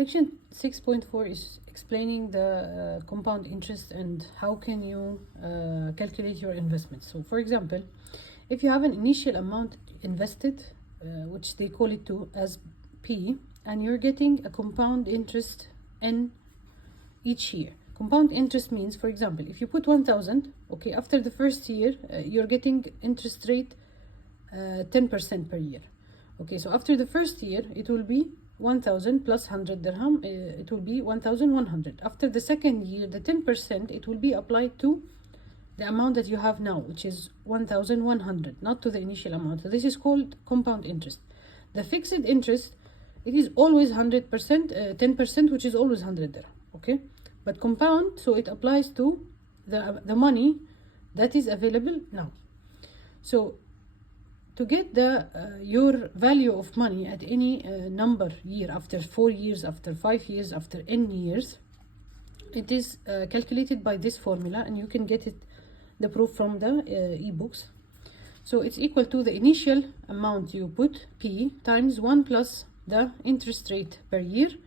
Section 6.4 is explaining the compound interest and how can you calculate your investment. So for example, if you have an initial amount invested, which they call it too as P, and you're getting a compound interest N each year. Compound interest means, for example, if you put 1,000, okay, after the first year, you're getting interest rate 10% per year. Okay, so after the first year, it will be 1,000 plus 100 dirham, it will be 1,100. After the second year, the 10%, it will be applied to the amount that you have now, which is 1,100, not to the initial amount. So this is called compound interest. The fixed interest, it is always 100%, 10%, which is always 100 dirham, okay? But compound, so it applies to the money that is available now. So to get the your value of money at any number year, after 4 years, after 5 years, after n years, it is calculated by this formula, and you can get it the proof from the ebooks. So it's equal to the initial amount you put, P, times 1 plus the interest rate per year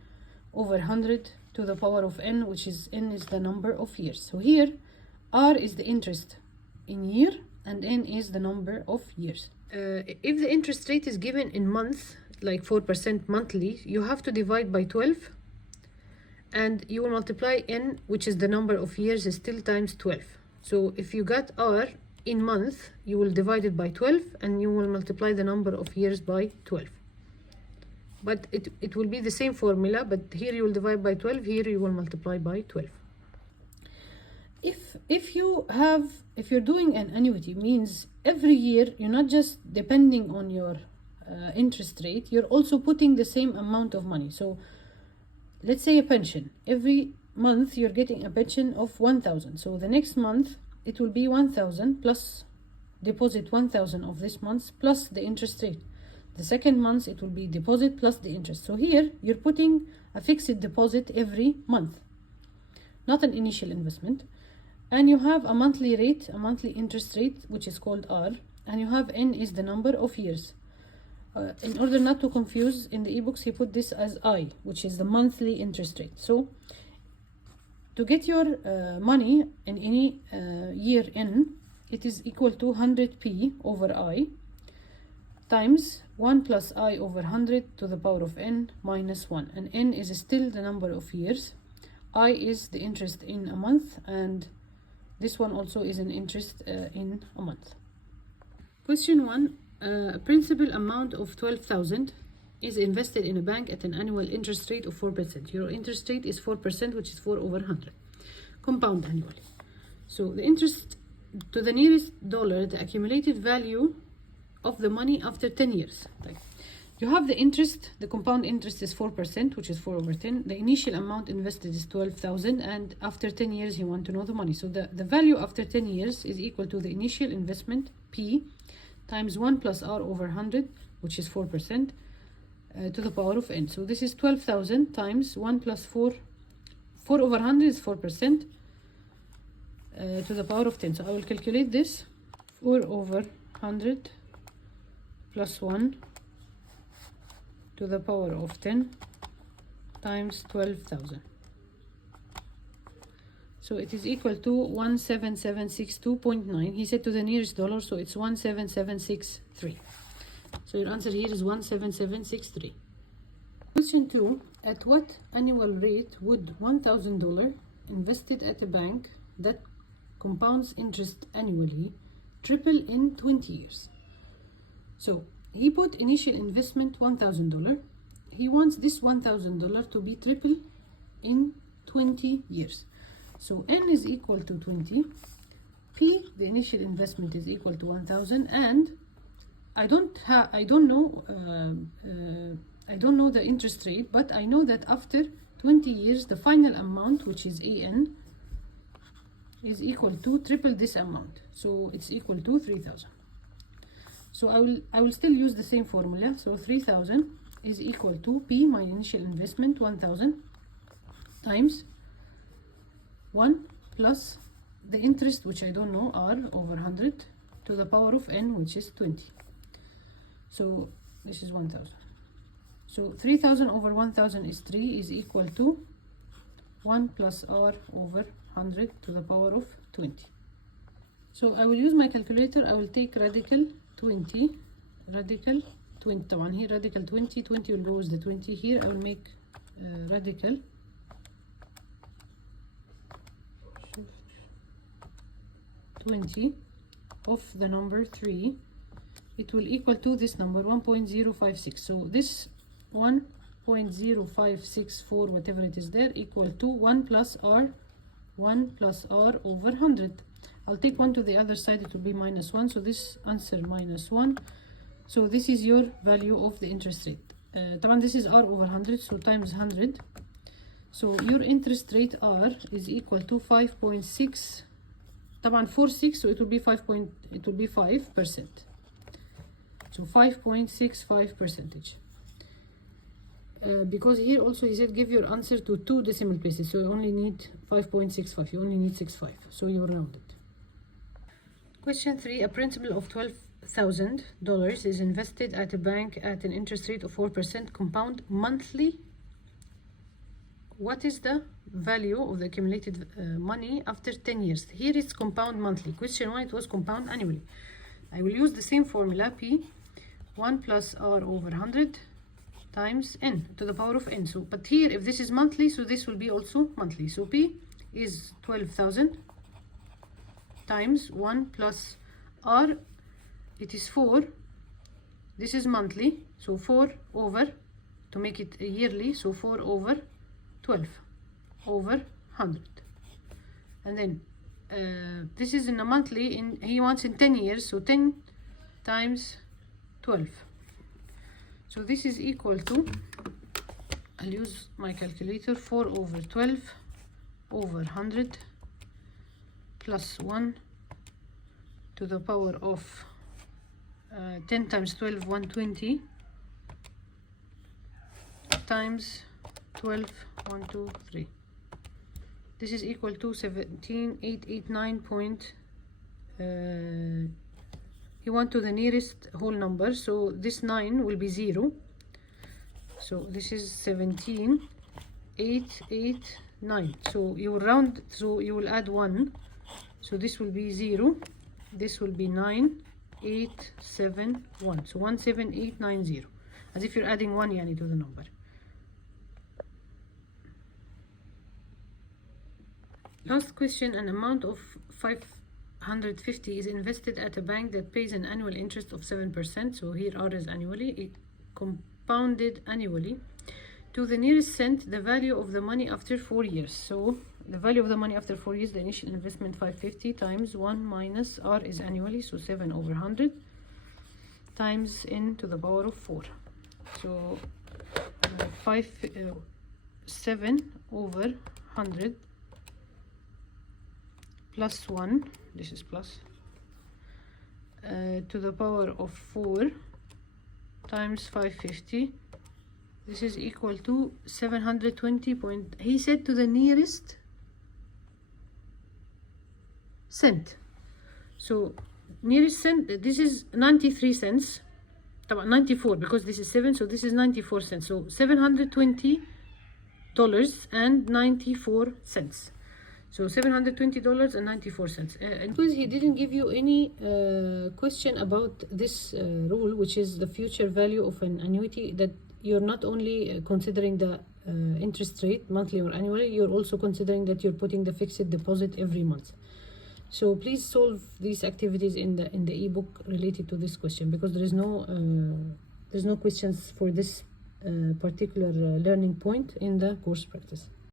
over 100 to the power of n, which is n is the number of years. So here R is the interest in year and n is the number of years. If the interest rate is given in months, like 4% monthly, you have to divide by 12 and you will multiply n, which is the number of years, is still times 12. So if you got R in month, you will divide it by 12 and you will multiply the number of years by 12. But it will be the same formula, but here you will divide by 12, here you will multiply by 12. If you're doing an annuity, means every year you're not just depending on your interest rate, you're also putting the same amount of money. So let's say a pension. Every month you're getting a pension of 1,000. So the next month it will be 1,000 plus deposit 1,000 of this month plus the interest rate. The second month it will be deposit plus the interest. So here you're putting a fixed deposit every month, not an initial investment. And you have a monthly rate, a monthly interest rate, which is called R, and you have N is the number of years. In order not to confuse, in the ebooks he put this as I, which is the monthly interest rate. So to get your money in any year N, it is equal to 100p over I times 1 plus I over 100 to the power of n minus 1. And n is still the number of years. I is the interest in a month, and this one also is an interest in a month. Question 1. A principal amount of 12,000 is invested in a bank at an annual interest rate of 4%. Your interest rate is 4%, which is 4 over 100. Compound annually. So the interest to the nearest dollar, the accumulated value of the money after 10 years. Like you have the interest, the compound interest is 4%, which is 4 over 10. The initial amount invested is 12,000, and after 10 years you want to know the money. So the value after 10 years is equal to the initial investment, P, times 1 plus R over 100, which is 4%, to the power of n. So this is 12,000 times 1 plus 4. 4 over 100 is 4%, to the power of 10. So I will calculate this. 4 over 100 plus 1 to the power of 10 times 12,000. So it is equal to 17762.9. He said to the nearest dollar, so it's 17763. So your answer here is 17763. Question 2. At what annual rate would $1,000 invested at a bank that compounds interest annually triple in 20 years? So he put initial investment $1,000. He wants this $1,000 to be triple in 20 years. So n is equal to 20. P, the initial investment, is equal to 1,000, and I don't know the interest rate, but I know that after 20 years the final amount, which is an, is equal to triple this amount. So it's equal to 3,000. So I will still use the same formula. So 3,000 is equal to P, my initial investment, 1,000, times 1 plus the interest, which I don't know, R over 100 to the power of n, which is 20. So this is 1,000. So 3000 over 1000 is 3, is equal to 1 plus r over 100 to the power of 20. So I will use my calculator. I will take radical 20, radical 20. طبعا here radical 20 will go with the 20. Here I will make radical 20 of the number 3. It will equal to this number 1.056. So this 1.0564 whatever it is there equal to 1 plus r over 100. I'll take 1 to the other side, it will be minus 1, so this answer minus 1. So this is your value of the interest rate. طبعا this is r over 100, so times 100. So your interest rate r is equal to 5.6. طبعا 46, so it will be 5%. So 5.65 percentage. Because here also he said give your answer to 2 decimal places, so you only need 5.65, you only need 65, so you round it. Question 3, a principal of $12,000 is invested at a bank at an interest rate of 4% compound monthly. What is the value of the accumulated money after 10 years? Here it's compound monthly. Question 1, it was compound annually. I will use the same formula, P 1 plus r over 100 times n to the power of n. So, but here if this is monthly, so this will be also monthly. So P is 12,000 times 1 plus r, it is 4. This is monthly, so 4 over, to make it yearly, so 4 over 12 over 100. And then this is in a monthly, he wants in 10 years, so 10 times 12. So this is equal to, I'll use my calculator, 4 over 12 over 100 plus 1 to the power of 10 times 12, 120 times 12, 1, 2, 3. This is equal to 17,889. He want to the nearest whole number, so this 9 will be 0. So this is 17,889. So you will round, so you will add 1. So this will be 0. This will be 9,871. So 17890. As if you're adding 1 yani to the number. Last question, an amount of 550 is invested at a bank that pays an annual interest of 7%. So here R is annually, it compounded annually. To the nearest cent, the value of the money after 4 years. So the value of the money after 4 years, the initial investment 550 times 1 minus R is annually, so 7 over 100 times n to the power of 4. So 7 over 100 plus 1, this is plus, to the power of 4 times 550. This is equal to 720 point, he said to the nearest cent. So nearest cent, this is 93 cents, 94 because this is 7, so this is 94 cents. So $720 and 94 cents. So $720 and 94 cents. And because he didn't give you any question about this rule, which is the future value of an annuity, that you're not only considering the interest rate monthly or annually, you're also considering that you're putting the fixed deposit every month. So please solve these activities in the ebook related to this question, because there's no questions for this particular learning point in the course practice.